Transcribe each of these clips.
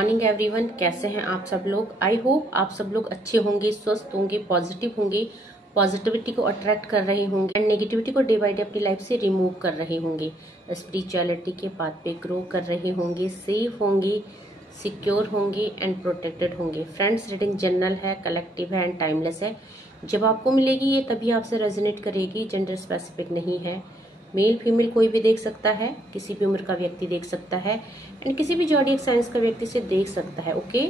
Morning everyone, कैसे हैं आप सब लोग। आई होप आप सब लोग अच्छे होंगे, स्वस्थ होंगे, पॉजिटिव होंगे, पॉजिटिविटी को अट्रैक्ट कर रहे होंगे एंड नेगेटिविटी को डे बाय डे अपनी लाइफ से रिमूव कर रहे होंगे, स्पिरिचुअलिटी के पाथ पे ग्रो कर रहे होंगे, सेफ होंगे, सिक्योर होंगे एंड प्रोटेक्टेड होंगे। फ्रेंड्स, रीडिंग जनरल है, कलेक्टिव है एंड टाइमलेस है। जब आपको मिलेगी ये तभी आपसे रेजोनेट करेगी, जेंडर स्पेसिफिक नहीं है। मेल फीमेल कोई भी देख सकता है, किसी भी उम्र का व्यक्ति देख सकता है एंड किसी भी जॉडियक साइंस का व्यक्ति से देख सकता है। ओके,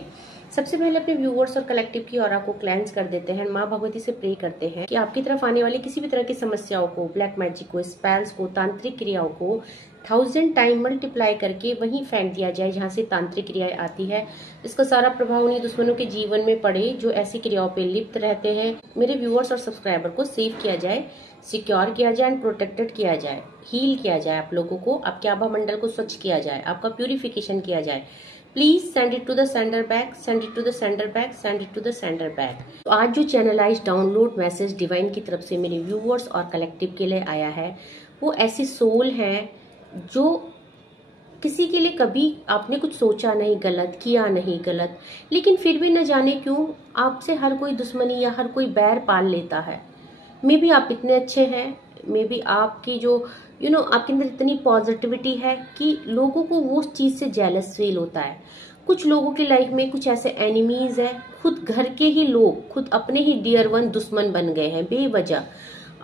सबसे पहले अपने व्यूअर्स और कलेक्टिव की ऑरा को क्लेंस कर देते हैं। माँ भगवती से प्रे करते हैं कि आपकी तरफ आने वाली किसी भी तरह की समस्याओं को, ब्लैक मैजिक को, स्पेल्स को, तांत्रिक क्रियाओं को 1000 टाइम मल्टीप्लाई करके वहीं फेंक दिया जाए जहां से तांत्रिक क्रियाएं आती है। इसका सारा प्रभाव उन्हीं दुश्मनों के जीवन में पड़े जो ऐसी क्रियाओं पे लिप्त रहते हैं। मेरे व्यूअर्स और सब्सक्राइबर को सेव किया जाए, सिक्योर किया जाए एंड प्रोटेक्टेड किया जाए, हील किया जाए, आप लोगों को आपके आभा मंडल को स्वच्छ किया जाए, आपका प्यूरिफिकेशन किया जाए। Please send it to the sender back, send it to the sender back, send it to the sender back. तो आज जो चैनलाइज डाउनलोड मैसेज डिवाइन की तरफ से मेरे व्यूअर्स और कलेक्टिव के लिए आया है, वो ऐसी सोल है जो किसी के लिए कभी आपने कुछ सोचा नहीं गलत, किया नहीं गलत, लेकिन फिर भी न जाने क्यों आपसे हर कोई दुश्मनी या हर कोई बैर पाल लेता है। मे बी आप इतने अच्छे हैं, मे बी आपकी जो आपके अंदर इतनी पॉजिटिविटी है कि लोगों को वो चीज से जेलस फील होता है। कुछ लोगों की लाइफ में कुछ ऐसे एनिमीज है, खुद घर के ही लोग, खुद अपने ही डियर वन दुश्मन बन गए हैं बेवजह।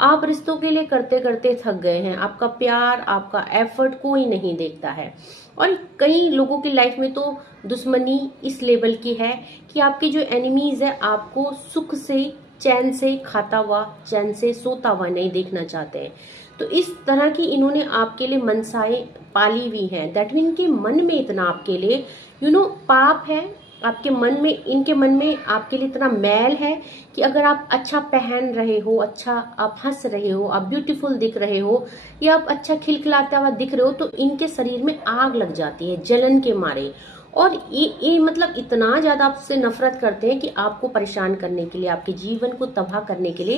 आप रिश्तों के लिए करते करते थक गए हैं, आपका प्यार, आपका एफर्ट कोई नहीं देखता है। और कई लोगों की लाइफ में तो दुश्मनी इस लेवल की है कि आपके जो एनिमीज है आपको सुख से, चैन से खाता हुआ, चैन से सोता हुआ नहीं देखना चाहते हैं। तो इस तरह की इन्होंने आपके लिए मनसाएं पाली हुई हैं। दैट मीन इनके मन में इतना आपके लिए पाप है, आपके मन में, इनके मन में आपके लिए इतना मैल है कि अगर आप अच्छा पहन रहे हो, अच्छा आप हंस रहे हो, आप ब्यूटीफुल दिख रहे हो या आप अच्छा खिलखिलाता हुआ दिख रहे हो, तो इनके शरीर में आग लग जाती है जलन के मारे। और ये मतलब इतना ज्यादा आपसे नफरत करते हैं कि आपको परेशान करने के लिए, आपके जीवन को तबाह करने के लिए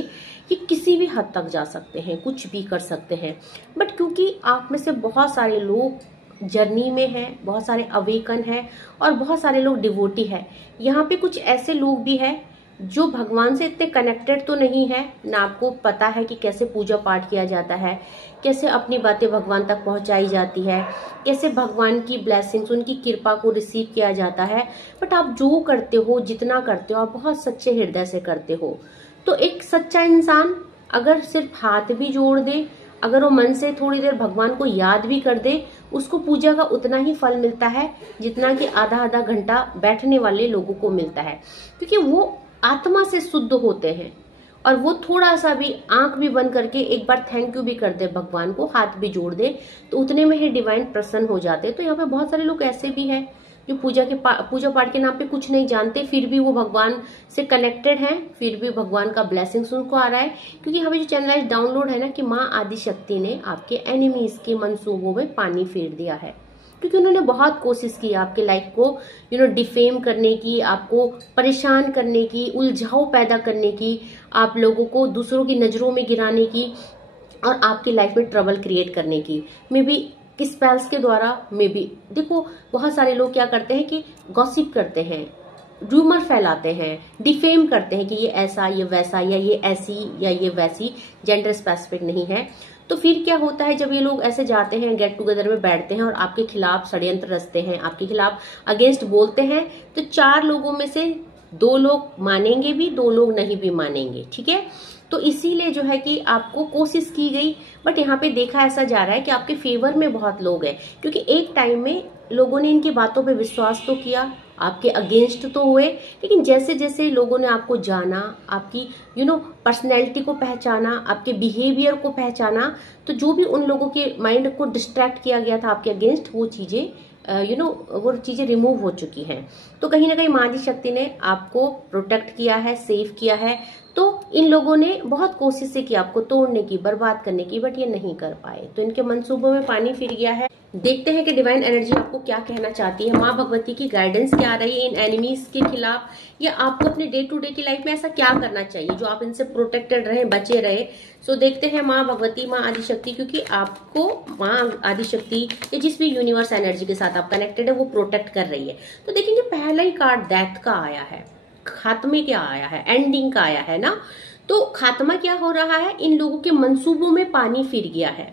ये किसी भी हद तक जा सकते हैं, कुछ भी कर सकते हैं। बट क्योंकि आप में से बहुत सारे लोग जर्नी में हैं, बहुत सारे अवेकन हैं और बहुत सारे लोग डिवोटी हैं, यहाँ पे कुछ ऐसे लोग भी हैं जो भगवान से इतने कनेक्टेड तो नहीं है ना, आपको पता है कि कैसे पूजा पाठ किया जाता है, कैसे अपनी बातें भगवान तक पहुंचाई जाती है, कैसे भगवान की ब्लेसिंग्स, उनकी कृपा को रिसीव किया जाता है। बट आप जो करते हो, जितना करते हो, आप बहुत सच्चे हृदय से करते हो। तो एक सच्चा इंसान अगर सिर्फ हाथ भी जोड़ दे, अगर वो मन से थोड़ी देर भगवान को याद भी कर दे, उसको पूजा का उतना ही फल मिलता है जितना कि आधा आधा घंटा बैठने वाले लोगों को मिलता है, क्योंकि वो आत्मा से शुद्ध होते हैं। और वो थोड़ा सा भी आंख भी बंद करके एक बार थैंक यू भी कर दे भगवान को, हाथ भी जोड़ दे, तो उतने में ही डिवाइन प्रसन्न हो जाते। तो यहाँ पे बहुत सारे लोग ऐसे भी हैं जो पूजा पाठ के नाम पे कुछ नहीं जानते, फिर भी वो भगवान से कनेक्टेड हैं, फिर भी भगवान का ब्लेसिंग्स उनको आ रहा है। क्योंकि हमें जो चैनलाइज डाउनलोड है ना कि माँ आदि शक्ति ने आपके एनिमीज के मंसूबों में पानी फेर दिया है, क्योंकि उन्होंने बहुत कोशिश की आपके लाइफ को डिफेम करने की, आपको परेशान करने की, उलझाव पैदा करने की, आप लोगों को दूसरों की नजरों में गिराने की और आपकी लाइफ में ट्रबल क्रिएट करने की। मे बी स्पेल्स के द्वारा, मे बी देखो बहुत सारे लोग क्या करते हैं कि गॉसिप करते हैं, रूमर फैलाते हैं, डिफेम करते हैं कि ये ऐसा, ये वैसा, या ये ऐसी या ये वैसी, जेंडर स्पेसिफिक नहीं है। तो फिर क्या होता है जब ये लोग ऐसे जाते हैं, गेट टुगेदर में बैठते हैं और आपके खिलाफ षड्यंत्र रचते हैं, आपके खिलाफ अगेंस्ट बोलते हैं, तो 4 लोगों में से 2 लोग मानेंगे भी, 2 लोग नहीं भी मानेंगे। ठीक है, तो इसीलिए जो है कि आपको कोशिश की गई, बट यहाँ पे देखा ऐसा जा रहा है कि आपके फेवर में बहुत लोग हैं, क्योंकि एक टाइम में लोगों ने इनकी बातों पे विश्वास तो किया, आपके अगेंस्ट तो हुए, लेकिन जैसे जैसे लोगों ने आपको जाना, आपकी पर्सनैलिटी को पहचाना, आपके बिहेवियर को पहचाना, तो जो भी उन लोगों के माइंड को डिस्ट्रैक्ट किया गया था आपके अगेंस्ट, वो चीजें वो चीजें रिमूव हो चुकी हैं। तो कहीं ना कहीं माँ दी शक्ति ने आपको प्रोटेक्ट किया है, सेव किया है। तो इन लोगों ने बहुत कोशिशें की आपको तोड़ने की, बर्बाद करने की, बट ये नहीं कर पाए। तो इनके मंसूबों में पानी फिर गया है। देखते हैं कि डिवाइन एनर्जी आपको क्या कहना चाहती है, माँ भगवती की गाइडेंस क्या आ रही है इन एनिमीज के खिलाफ, या आपको अपने डे टू डे की लाइफ में ऐसा क्या करना चाहिए जो आप इनसे प्रोटेक्टेड रहे, बचे रहे। सो देखते हैं माँ भगवती, माँ आदिशक्ति, क्योंकि आपको माँ आदिशक्ति या जिस भी यूनिवर्स एनर्जी के साथ आप कनेक्टेड है वो प्रोटेक्ट कर रही है। तो देखेंगे पहला ही कार्ड डेथ का आया है, खात्मे क्या आया है, एंडिंग का आया है ना। तो खात्मा क्या हो रहा है, इन लोगों के मंसूबों में पानी फिर गया है,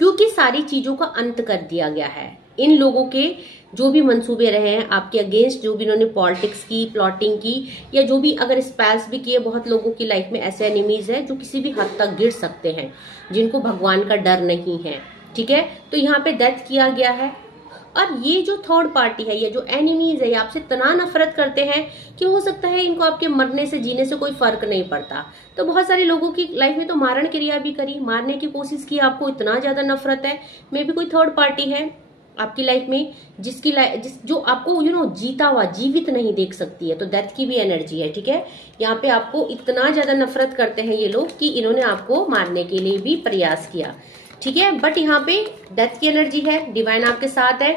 क्योंकि सारी चीजों का अंत कर दिया गया है। इन लोगों के जो भी मंसूबे रहे हैं आपके अगेंस्ट, जो भी इन्होंने पॉलिटिक्स की, प्लॉटिंग की, या जो भी अगर स्पेल्स भी किए, बहुत लोगों की लाइफ में ऐसे एनिमीज है जो किसी भी हद तक गिर सकते हैं, जिनको भगवान का डर नहीं है। ठीक है, तो यहाँ पे डेथ किया गया है। और ये जो थर्ड पार्टी है, ये जो एनिमीज है, ये आपसे इतना नफरत करते हैं कि हो सकता है इनको आपके मरने से जीने से कोई फर्क नहीं पड़ता। तो बहुत सारे लोगों की लाइफ में तो मारण क्रिया भी करी, मारने की कोशिश की, आपको इतना ज्यादा नफरत है। मे भी कोई थर्ड पार्टी है आपकी लाइफ में जिसकी जो आपको जीता हुआ, जीवित नहीं देख सकती है। तो डेथ की भी एनर्जी है। ठीक है, यहाँ पे आपको इतना ज्यादा नफरत करते हैं ये लोग कि इन्होंने आपको मारने के लिए भी प्रयास किया। ठीक है, बट यहाँ पे डेथ की एनर्जी है, डिवाइन आपके साथ है।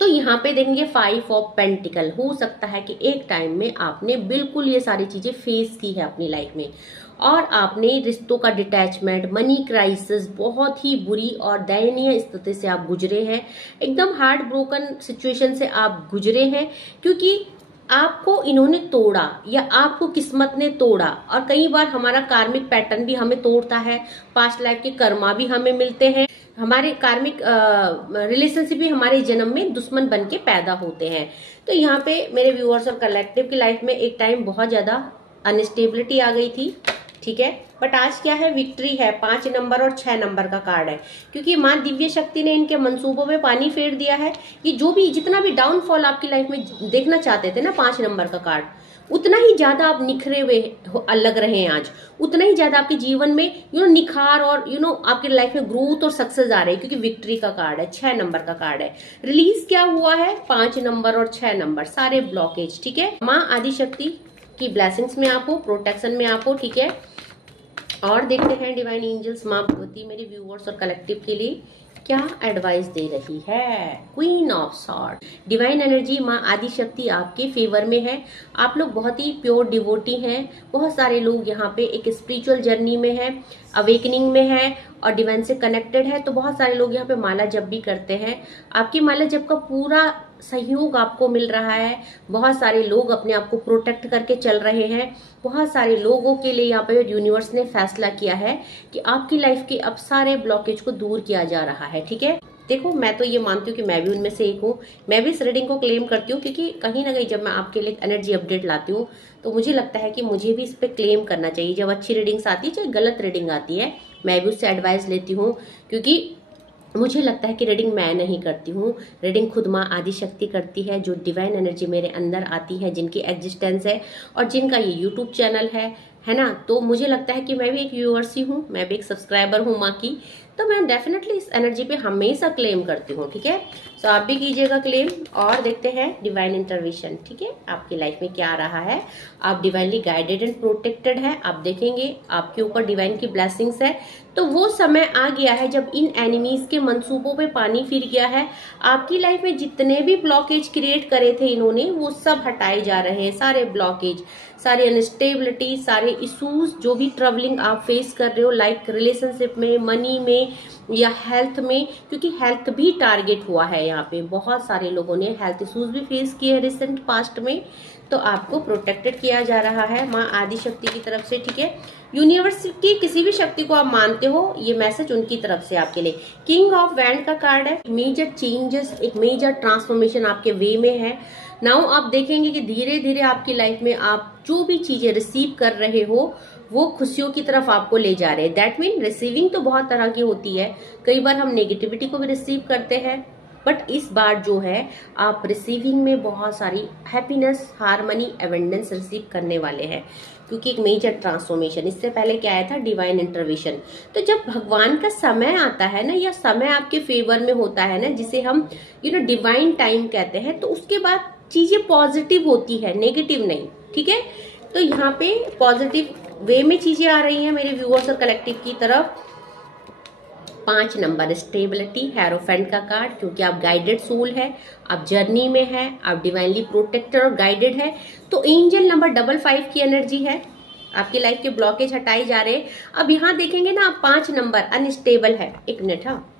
तो यहाँ पे देखेंगे 5 ऑफ पेंटिकल। हो सकता है कि एक टाइम में आपने बिल्कुल ये सारी चीजें फेस की है अपनी लाइफ में, और आपने रिश्तों का डिटैचमेंट, मनी क्राइसिस, बहुत ही बुरी और दयनीय स्थिति से आप गुजरे हैं, एकदम हार्ट ब्रोकन सिचुएशन से आप गुजरे हैं, क्योंकि आपको इन्होंने तोड़ा या आपको किस्मत ने तोड़ा। और कई बार हमारा कार्मिक पैटर्न भी हमें तोड़ता है, पास्ट लाइफ के कर्मा भी हमें मिलते हैं, हमारे कार्मिक रिलेशनशिप भी हमारे जन्म में दुश्मन बन के पैदा होते हैं। तो यहाँ पे मेरे व्यूअर्स और कलेक्टिव की लाइफ में एक टाइम बहुत ज्यादा अनस्टेबिलिटी आ गई थी। ठीक है, बट आज क्या है, विक्ट्री है। 5 नंबर और 6 नंबर का कार्ड है, क्योंकि माँ दिव्य शक्ति ने इनके मंसूबों में पानी फेर दिया है। ये जो भी जितना भी डाउनफॉल आपकी लाइफ में देखना चाहते थे ना, 5 नंबर का कार्ड, उतना ही ज्यादा आप निखरे हुए लग रहे हैं आज, उतना ही ज्यादा आपके जीवन में निखार और आपकी लाइफ में ग्रोथ और सक्सेस आ रही है, क्योंकि विक्ट्री का कार्ड है, 6 नंबर का कार्ड है। रिलीज क्या हुआ है, 5 नंबर और 6 नंबर, सारे ब्लॉकेज। ठीक है, माँ आदिशक्ति की ब्लेसिंग्स में आप हो, प्रोटेक्शन में आप हो। ठीक है, और देखते हैं डिवाइन एंजल्स, माँ भगवती मेरे व्यूअर्स और कलेक्टिव के लिए क्या एडवाइस दे रही है। Queen of sword, divine energy माँ आदिशक्ति आपके फेवर में है। आप लोग बहुत ही प्योर डिवोटी हैं। बहुत सारे लोग यहाँ पे एक स्पिरिचुअल जर्नी में है, अवेकनिंग में है और डिवाइन से कनेक्टेड है। तो बहुत सारे लोग यहाँ पे माला जप भी करते हैं। आपकी माला जप का पूरा सहयोग आपको मिल रहा है। बहुत सारे लोग अपने आप को प्रोटेक्ट करके चल रहे हैं। बहुत सारे लोगों के लिए यहाँ पे यूनिवर्स ने फैसला किया है कि आपकी लाइफ के अब सारे ब्लॉकेज को दूर किया जा रहा है। ठीक है, देखो मैं तो ये मानती हूँ कि मैं भी उनमें से एक हूँ। मैं भी इस रीडिंग को क्लेम करती हूँ, क्योंकि कहीं ना कहीं जब मैं आपके लिए एनर्जी अपडेट लाती हूँ तो मुझे लगता है कि मुझे भी इस पे क्लेम करना चाहिए। जब अच्छी रीडिंग्स आती है, चाहे गलत रीडिंग आती है, मैं भी उससे एडवाइस लेती हूँ, क्योंकि मुझे लगता है कि रीडिंग मैं नहीं करती हूँ, रीडिंग खुद माँ आदिशक्ति करती है, जो डिवाइन एनर्जी मेरे अंदर आती है, जिनकी एग्जिस्टेंस है और जिनका ये यूट्यूब चैनल है ना। तो मुझे लगता है कि मैं भी एक व्यूअर्स ही हूँ, मैं भी एक सब्सक्राइबर हूँ माँ की, तो मैं डेफिनेटली इस एनर्जी पे हमेशा क्लेम करती हूँ। ठीक है, तो आप भी कीजिएगा क्लेम। और देखते हैं डिवाइन इंटरवेंशन। ठीक है, आपकी लाइफ में क्या आ रहा है। आप डिवाइनली गाइडेड एंड प्रोटेक्टेड है। आप देखेंगे आपके ऊपर डिवाइन की ब्लेसिंग्स है। तो वो समय आ गया है जब इन एनिमीज के मंसूबों पे पानी फिर गया है। आपकी लाइफ में जितने भी ब्लॉकेज क्रिएट करे थे इन्होंने, वो सब हटाए जा रहे हैं। सारे ब्लॉकेज, सारी अनस्टेबिलिटी, सारे इश्यूज, जो भी ट्रबलिंग आप फेस कर रहे हो, लाइक रिलेशनशिप में, मनी में या हेल्थ में, क्योंकि हेल्थ भी टारगेट हुआ है। यहाँ पे बहुत सारे लोगों ने हेल्थ इश्यूज भी फेस किए रिसेंट पास्ट में। तो आपको प्रोटेक्टेड किया जा रहा है माँ आदिशक्ति की तरफ से। ठीक है, यूनिवर्स की किसी भी शक्ति को आप मानते हो, ये मैसेज उनकी तरफ से आपके लिए। किंग ऑफ वैंड का कार्ड है। मेजर चेंजेस, एक मेजर ट्रांसफॉर्मेशन आपके वे में है। नाउ आप देखेंगे कि धीरे धीरे आपकी लाइफ में आप जो भी चीजें रिसीव कर रहे हो वो खुशियों की तरफ आपको ले जा रहे हैं। दैट मीन रिसीविंग तो बहुत तरह की होती है, कई बार हम नेगेटिविटी को भी रिसीव करते हैं, बट इस बार जो है आप रिसीविंग में बहुत सारी हैप्पीनेस, हार्मनी, एवेंडेंस रिसीव करने वाले हैं, क्योंकि एक मेजर ट्रांसफॉर्मेशन। इससे पहले क्या आया था, डिवाइन इंटरवेंशन। तो जब भगवान का समय आता है ना, या समय आपके फेवर में होता है ना, जिसे हम डिवाइन टाइम कहते हैं, तो उसके बाद चीजें पॉजिटिव होती है, नेगेटिव नहीं। ठीक है, तो यहाँ पे पॉजिटिव वे में चीजें आ रही हैं मेरे व्यूअर्स और कलेक्टिव की तरफ। 5 नंबर स्टेबिलिटी, हेरोफेंट का कार्ड, क्योंकि आप गाइडेड सोल है, आप जर्नी में है, आप डिवाइनली प्रोटेक्टेड और गाइडेड है। तो एंजल नंबर 55 की एनर्जी है, आपकी लाइफ के ब्लॉकेज हटाए जा रहे हैं। अब यहाँ देखेंगे ना आप 5 नंबर अनस्टेबल है, एक मिनट, हाँ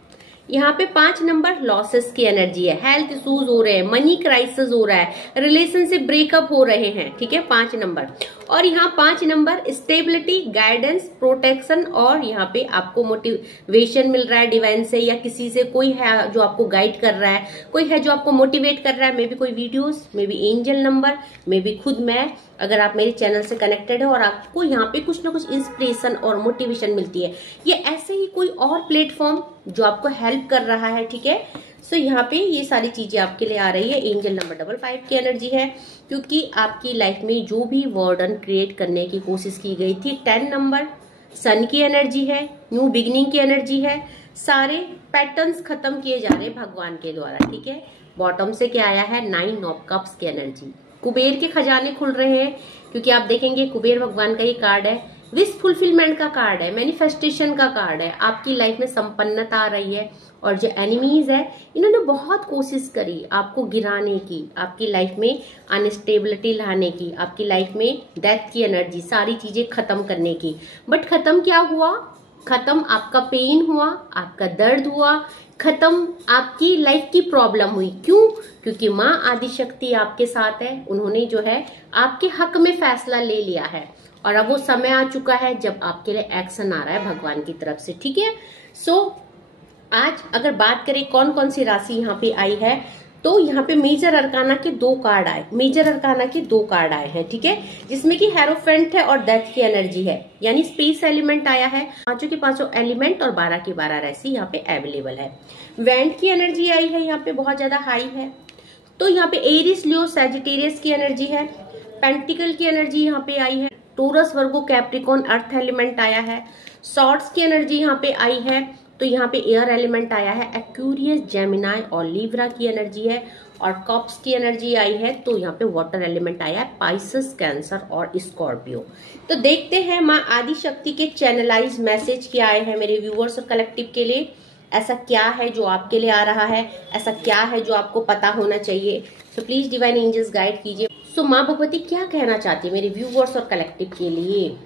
यहाँ पे 5 नंबर लॉसेस की एनर्जी है, हेल्थ इश्यूज हो रहे हैं, मनी क्राइसिस हो रहा है, रिलेशनशिप ब्रेकअप हो रहे हैं, ठीक है 5 नंबर। और यहाँ 5 नंबर स्टेबिलिटी, गाइडेंस, प्रोटेक्शन, और यहाँ पे आपको मोटिवेशन मिल रहा है डिवाइन से या किसी से, कोई है जो आपको गाइड कर रहा है, कोई है जो आपको मोटिवेट कर रहा है, मे बी कोई videos, may be angel number, may be खुद मैं, अगर आप मेरे चैनल से कनेक्टेड है और आपको यहाँ पे कुछ ना कुछ इंस्पिरेशन और मोटिवेशन मिलती है, ये ऐसे ही कोई और प्लेटफॉर्म जो आपको हेल्प कर रहा है, ठीक है। सो यहाँ पे ये सारी चीजें आपके लिए आ रही है। एंजल नंबर 55 की एनर्जी है, क्योंकि आपकी लाइफ में जो भी वर्डन क्रिएट करने की कोशिश की गई थी। 10 नंबर सन की एनर्जी है, न्यू बिगिनिंग की एनर्जी है, सारे पैटर्न्स खत्म किए जा रहे हैं भगवान के द्वारा, ठीक है। बॉटम से क्या आया है, 9 ऑफ कप्स की एनर्जी, कुबेर के खजाने खुल रहे हैं, क्योंकि आप देखेंगे कुबेर भगवान का ही कार्ड है, विश फुलफिलमेंट का कार्ड है, मैनिफेस्टेशन का कार्ड है। आपकी लाइफ में संपन्नता आ रही है, और जो एनिमीज है इन्होंने बहुत कोशिश करी आपको गिराने की, आपकी लाइफ में अनस्टेबिलिटी लाने की, आपकी लाइफ में डेथ की एनर्जी, सारी चीजें खत्म करने की। बट खत्म क्या हुआ, खत्म आपका पेन हुआ, आपका दर्द हुआ, खत्म आपकी लाइफ की प्रॉब्लम हुई। क्यों? क्योंकि माँ आदिशक्ति आपके साथ है, उन्होंने जो है आपके हक में फैसला ले लिया है, और अब वो समय आ चुका है जब आपके लिए एक्शन आ रहा है भगवान की तरफ से, ठीक है। सो आज अगर बात करें कौन कौन सी राशि यहाँ पे आई है, तो यहाँ पे मेजर अरकाना के 2 कार्ड आए, मेजर अरकाना के 2 कार्ड आए हैं, ठीक है, जिसमें कि हेरोफेंट है और डेथ की एनर्जी है, यानी स्पेस एलिमेंट आया है। 5 के 5 एलिमेंट और 12 की 12 राशि यहाँ पे अवेलेबल है। वेंट की एनर्जी आई है, यहाँ पे बहुत ज्यादा हाई है। तो यहाँ पे एरिस, लियो, सैजिटेरियस की एनर्जी है। पेंटिकल की एनर्जी यहाँ पे आई है। टोरस, वर्गो, कैप्रिकॉन, अर्थ एलिमेंट आया है। सॉर्ड्स की एनर्जी यहाँ पे आई है, तो यहाँ पे एयर एलिमेंट आया है। एक्वेरियस, जेमिनाई और लीब्रा की एनर्जी है। और कप्स की एनर्जी आई है, तो यहाँ पे वाटर एलिमेंट आया है, पाइसेस, कैंसर और स्कॉर्पियो। तो देखते हैं माँ आदि शक्ति के चैनलाइज मैसेज क्या आए हैं मेरे व्यूअर्स और कलेक्टिव के लिए। ऐसा क्या है जो आपके लिए आ रहा है, ऐसा क्या है जो आपको पता होना चाहिए। So please divine angels guide कीजिए। सो माँ भगवती क्या कहना चाहती है मेरे व्यूअर्स और कलेक्टिव के लिए।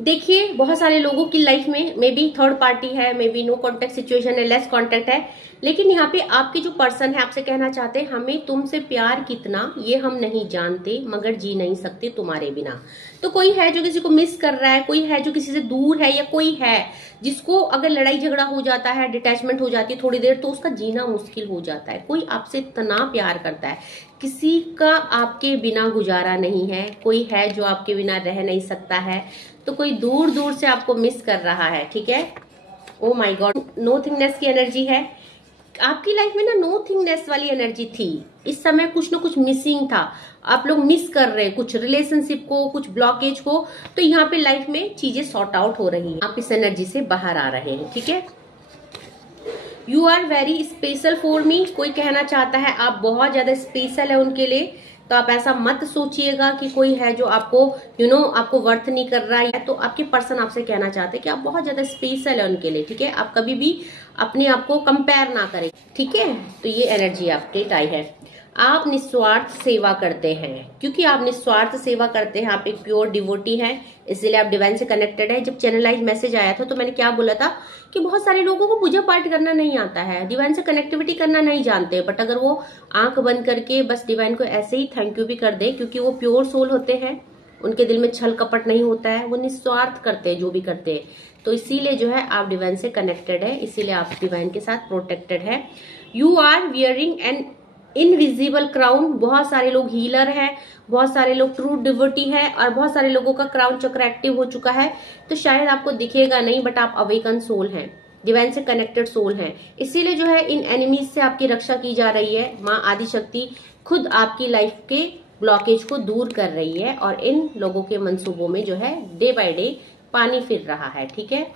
देखिए, बहुत सारे लोगों की लाइफ में मे बी थर्ड पार्टी है, maybe no contact situation है, लेस कॉन्टेक्ट है, लेकिन यहाँ पे आपके जो पर्सन है आपसे कहना चाहते हैं, हमें तुमसे प्यार कितना ये हम नहीं जानते, मगर जी नहीं सकते तुम्हारे बिना। तो कोई है जो किसी को मिस कर रहा है, कोई है जो किसी से दूर है, या कोई है जिसको अगर लड़ाई झगड़ा हो जाता है, डिटैचमेंट हो जाती है थोड़ी देर, तो उसका जीना मुश्किल हो जाता है। कोई आपसे इतना प्यार करता है, किसी का आपके बिना गुजारा नहीं है, कोई है जो आपके बिना रह नहीं सकता है, तो कोई दूर दूर से आपको मिस कर रहा है, ठीक है। ओ माय गॉड, नो थिंगनेस की एनर्जी है। आपकी लाइफ में ना नो थिंगनेस वाली एनर्जी थी, इस समय कुछ ना कुछ मिसिंग था, आप लोग मिस कर रहे हैं कुछ रिलेशनशिप को, कुछ ब्लॉकेज को। तो यहाँ पे लाइफ में चीजें सॉर्ट आउट हो रही हैं, आप इस एनर्जी से बाहर आ रहे हैं, ठीक है। You are very special for me, कोई कहना चाहता है आप बहुत ज्यादा स्पेशल है उनके लिए। तो आप ऐसा मत सोचिएगा कि कोई है जो आपको आपको वर्थ नहीं कर रहा है। तो आपके पर्सन आपसे कहना चाहते हैं कि आप बहुत ज्यादा स्पेशल है उनके लिए, ठीक है। आप कभी भी अपने आप को कंपेयर ना करें, ठीक है। तो ये एनर्जी आपके आई है। आप निस्वार्थ सेवा करते हैं, क्योंकि आप निस्वार्थ सेवा करते हैं, आप एक प्योर डिवोटी हैं, इसलिए आप डिवाइन से कनेक्टेड है। जब चैनलाइज मैसेज आया था तो मैंने क्या बोला था कि बहुत सारे लोगों को पूजा पाठ करना नहीं आता है, डिवाइन से कनेक्टिविटी करना नहीं जानते, बट अगर वो आंख बंद करके बस डिवाइन को ऐसे ही थैंक यू भी कर दे, क्योंकि वो प्योर सोल होते हैं, उनके दिल में छल कपट नहीं होता है, वो निस्वार्थ करते हैं जो भी करते हैं। तो इसीलिए जो है आप डिवाइन से कनेक्टेड है, इसीलिए आप डिवाइन के साथ प्रोटेक्टेड है। You are wearing an invisible crown, बहुत सारे लोग हीलर हैं, बहुत सारे लोग ट्रू डिवोटी है, और बहुत सारे लोगों का क्राउन चक्र एक्टिव हो चुका है, तो शायद आपको दिखेगा नहीं, बट आप अवेकन सोल हैं, डिवाइन से कनेक्टेड सोल हैं। इसीलिए जो है इन एनिमीज से आपकी रक्षा की जा रही है। माँ आदिशक्ति खुद आपकी लाइफ के ब्लॉकेज को दूर कर रही है, और इन लोगों के मंसूबों में जो है डे बाय डे पानी फिर रहा है, ठीक है।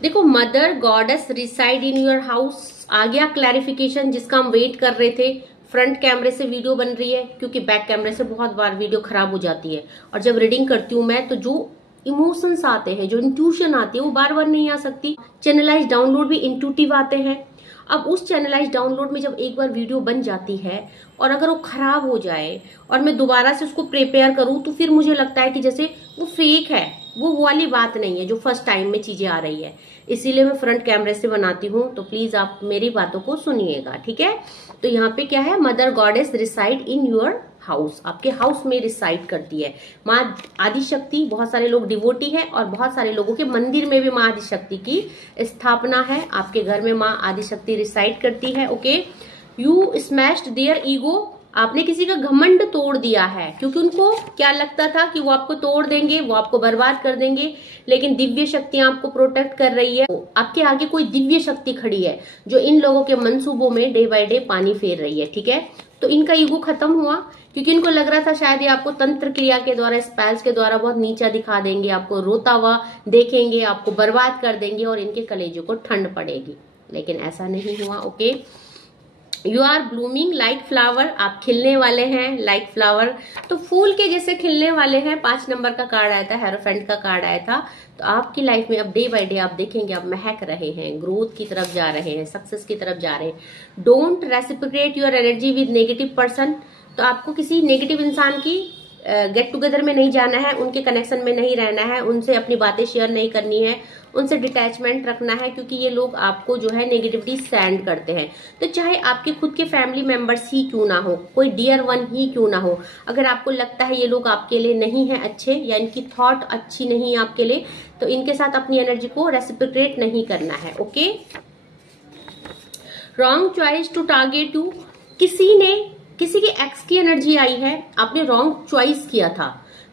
देखो, mother goddess reside in your house आ गया क्लैरिफिकेशन जिसका हम वेट कर रहे थे। फ्रंट कैमरे से वीडियो बन रही है, क्योंकि बैक कैमरे से बहुत बार वीडियो खराब हो जाती है। और जब रीडिंग करती हूँ मैं, तो जो इमोशंस आते हैं, जो इंट्यूशन आती है, वो बार बार नहीं आ सकती। चैनलाइज डाउनलोड भी इंट्यूटिव आते हैं। अब उस चैनलाइज डाउनलोड में जब एक बार वीडियो बन जाती है और अगर वो खराब हो जाए और मैं दोबारा से उसको प्रिपेयर करूं, तो फिर मुझे लगता है कि जैसे वो फेक है, वो वाली बात नहीं है जो फर्स्ट टाइम में चीजें आ रही है। इसीलिए मैं फ्रंट कैमरे से बनाती हूँ। तो प्लीज आप मेरी बातों को सुनिएगा, ठीक है। तो यहाँ पे क्या है, mother goddess reside in your house, आपके हाउस में रिसाइड करती है माँ आदिशक्ति। बहुत सारे लोग डिवोटी है और बहुत सारे लोगों के मंदिर में भी माँ आदिशक्ति की स्थापना है। आपके घर में माँ आदिशक्ति रिसाइड करती है। Okay, you smashed their ego, आपने किसी का घमंड तोड़ दिया है, क्योंकि उनको क्या लगता था कि वो आपको तोड़ देंगे, वो आपको बर्बाद कर देंगे, लेकिन दिव्य शक्तियां आपको प्रोटेक्ट कर रही है। आपके आगे कोई दिव्य शक्ति खड़ी है जो इन लोगों के मनसूबों में डे बाय डे पानी फेर रही है, ठीक है। तो इनका ईगो खत्म हुआ, क्योंकि इनको लग रहा था शायद ये आपको तंत्र क्रिया के द्वारा, स्पेल्स के द्वारा बहुत नीचा दिखा देंगे, आपको रोता हुआ देखेंगे, आपको बर्बाद कर देंगे और इनके कलेजों को ठंड पड़ेगी, लेकिन ऐसा नहीं हुआ। Okay, you are blooming like flower, आप खिलने वाले हैं लाइक फ्लावर, तो फूल के जैसे खिलने वाले हैं। 5 नंबर का कार्ड आया था, हेरोफेंट का कार्ड आया था। तो आपकी लाइफ में अब डे बाय डे आप देखेंगे, आप महक रहे हैं, ग्रोथ की तरफ जा रहे हैं, सक्सेस की तरफ जा रहे हैं। Don't reciprocate your energy with negative person, तो आपको किसी नेगेटिव इंसान की गेट टुगेदर में नहीं जाना है, उनके कनेक्शन में नहीं रहना है, उनसे अपनी बातें शेयर नहीं करनी है, उनसे डिटैचमेंट रखना है, क्योंकि ये लोग आपको जो है नेगेटिविटी सेंड करते हैं। तो चाहे आपके खुद के फैमिली मेंबर्स ही क्यों ना हो, कोई डियर वन ही क्यों ना हो, अगर आपको लगता है ये लोग आपके लिए नहीं है अच्छे या इनकी थॉट अच्छी नहीं है आपके लिए, तो इनके साथ अपनी एनर्जी को रेसिप्रोकेट नहीं करना है। Okay, wrong choice to target you, किसी की एक्स की एनर्जी आई है, आपने रॉन्ग चॉइस किया था,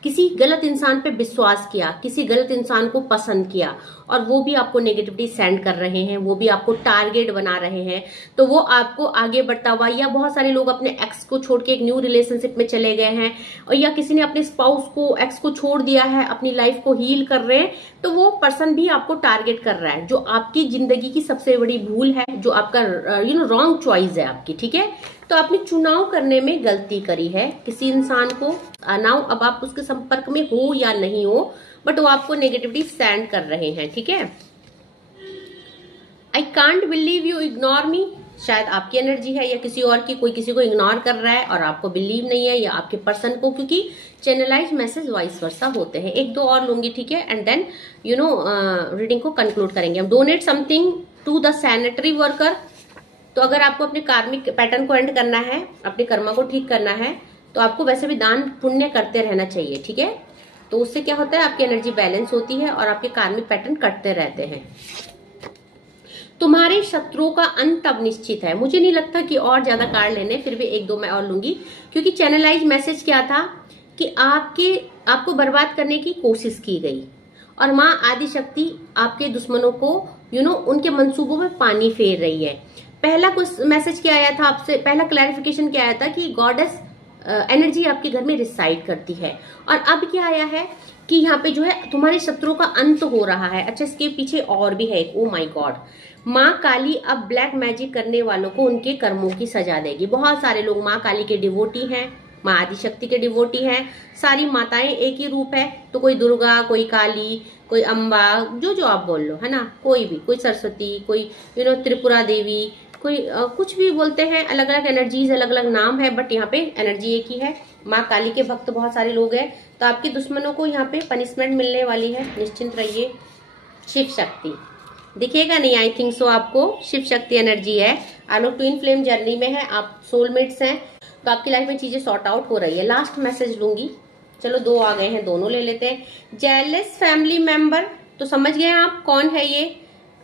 किसी गलत इंसान पे विश्वास किया, किसी गलत इंसान को पसंद किया, और वो भी आपको नेगेटिविटी सेंड कर रहे हैं, वो भी आपको टारगेट बना रहे हैं, तो वो आपको आगे बढ़ता हुआ, या बहुत सारे लोग अपने एक्स को छोड़ के एक न्यू रिलेशनशिप में चले गए हैं, और या किसी ने अपने स्पाउस को, एक्स को छोड़ दिया है, अपनी लाइफ को हील कर रहे हैं, तो वो पर्सन भी आपको टारगेट कर रहा है, जो आपकी जिंदगी की सबसे बड़ी भूल है, जो आपका रॉन्ग चॉइस है आपकी, ठीक है। तो आपने चुनाव करने में गलती करी है किसी इंसान को, नाउ अब आप उसके संपर्क में हो या नहीं हो, बट वो आपको नेगेटिविटी सेंड कर रहे हैं, ठीक है। I can't believe you ignore me, शायद आपकी एनर्जी है या किसी और की, कोई किसी को इग्नोर कर रहा है और आपको बिलीव नहीं है, या आपके पर्सन को, क्योंकि चैनलाइज मैसेज वाइस वर्सा होते हैं। एक दो और लूंगी, ठीक है, एंड देन रीडिंग को कंक्लूड करेंगे हम। Donate something to the sanitary worker, तो अगर आपको अपने कार्मिक पैटर्न को एंड करना है, अपने कर्मा को ठीक करना है, तो आपको वैसे भी दान पुण्य करते रहना चाहिए, ठीक है। तो उससे क्या होता है, आपकी एनर्जी बैलेंस होती है और आपके कार्मिक पैटर्न कटते रहते हैं। तुम्हारे शत्रुओं का अंत अब निश्चित है। मुझे नहीं लगता कि और ज्यादा कार्ड लेने, फिर भी एक दो मैं और लूंगी, क्योंकि चैनलाइज मैसेज क्या था कि आपको बर्बाद करने की कोशिश की गई, और माँ आदिशक्ति आपके दुश्मनों को उनके मंसूबों में पानी फेर रही है। पहला कुछ मैसेज क्या आया था आपसे, पहला क्लैरिफिकेशन क्या आया था कि गॉडेस एनर्जी आपके घर में रिसाइड करती है, और अब क्या आया है कि यहाँ पे जो है तुम्हारे शत्रुओं का अंत हो रहा है। अच्छा, इसके पीछे और भी है, ओ माय गॉड, माँ काली अब ब्लैक मैजिक करने वालों को उनके कर्मों की सजा देगी। बहुत सारे लोग माँ काली के डिवोटी हैं, माँ आदिशक्ति के डिवोटी हैं, सारी माताएं एक ही रूप है, तो कोई दुर्गा, कोई काली, कोई अम्बा, जो आप बोल लो, है ना, कोई भी, कोई सरस्वती, कोई त्रिपुरा देवी, कोई कुछ भी बोलते हैं, अलग अलग एनर्जीज, अलग अलग नाम है, बट यहाँ पे एनर्जी एक ही है। माँ काली के भक्त बहुत सारे लोग हैं, तो आपके दुश्मनों को यहाँ पे पनिशमेंट मिलने वाली है, निश्चिंत रहिए। शिव शक्ति दिखेगा नहीं, आई थिंक सो आपको शिव शक्ति एनर्जी है। आप लोग ट्विन फ्लेम जर्नी में है, आप सोलमेट्स हैं, तो आपकी लाइफ में चीजें सॉर्ट आउट हो रही है। लास्ट मैसेज लूंगी, चलो 2 आ गए हैं, दोनों ले लेते हैं। जेलस फैमिली मेंबर, तो समझ गए आप कौन है ये,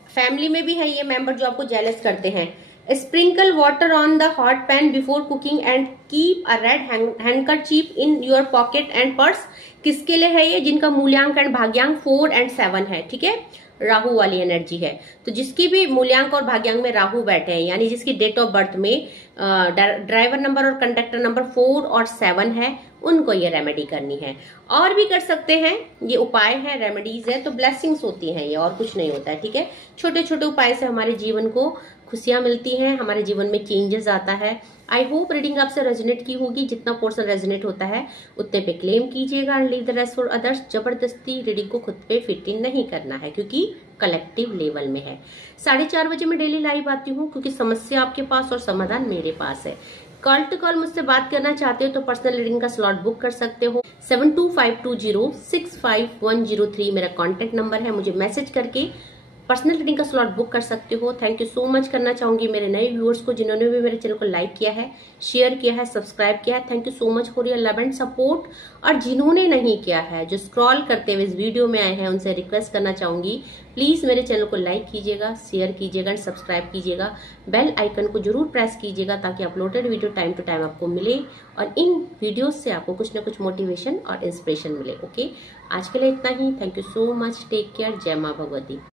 फैमिली में भी है ये मेंबर जो आपको जेलस करते हैं। Sprinkle water on the hot pan before cooking and keep a red handkerchief in your pocket and purse. किसके लिए है ये, जिनका मूल्यांक एंड भाग्यांक 4 और 7 है, ठीक है, राहु वाली एनर्जी है। तो जिसकी भी मूल्यांक और भाग्यांक में राहु बैठे हैं, यानी जिसकी डेट ऑफ बर्थ में ड्राइवर नंबर और कंडक्टर नंबर 4 और 7 है, उनको ये रेमेडी करनी है। और भी कर सकते हैं, ये उपाय है, रेमेडीज है, तो ब्लेसिंग्स होती हैं ये, और कुछ नहीं होता है, ठीक है। छोटे छोटे उपाय से हमारे जीवन को खुशियां मिलती हैं, हमारे जीवन में चेंजेस आता है। आई होप रीडिंग आपसे रेजोनेट की होगी। जितना पोर्शन रेजोनेट होता है उतने पे क्लेम कीजिएगा and leave the rest for others. जबरदस्ती रीडिंग को खुद पे फिट इन नहीं करना है, क्योंकि कलेक्टिव लेवल में है। 4:30 बजे मैं डेली लाइव आती हूँ, क्योंकि समस्या आपके पास और समाधान मेरे पास है। कॉल टू कॉल मुझसे बात करना चाहते हो तो पर्सनल रीडिंग का स्लॉट बुक कर सकते हो। 7252065103 मेरा कॉन्टेक्ट नंबर है। मुझे मैसेज करके पर्सनल रीडिंग का स्लॉट बुक कर सकते हो। थैंक यू सो मच करना चाहूंगी मेरे नए व्यूअर्स को, जिन्होंने भी मेरे चैनल को लाइक किया है, शेयर किया है, सब्सक्राइब किया है। Thank you so much for your love and support. और जिन्होंने नहीं किया है, जो स्क्रॉल करते हुए इस वीडियो में आए हैं, उनसे रिक्वेस्ट करना चाहूंगी प्लीज मेरे चैनल को लाइक कीजिएगा, शेयर कीजिएगा एंड सब्सक्राइब कीजिएगा। बेल आइकन को जरूर प्रेस कीजिएगा ताकि uploaded video time to time आपको मिले और इन वीडियोस से आपको कुछ ना कुछ मोटिवेशन और इंस्पिरेशन मिले। ओके, आज के लिए इतना ही। Thank you so much, take care, जय माँ भगवती।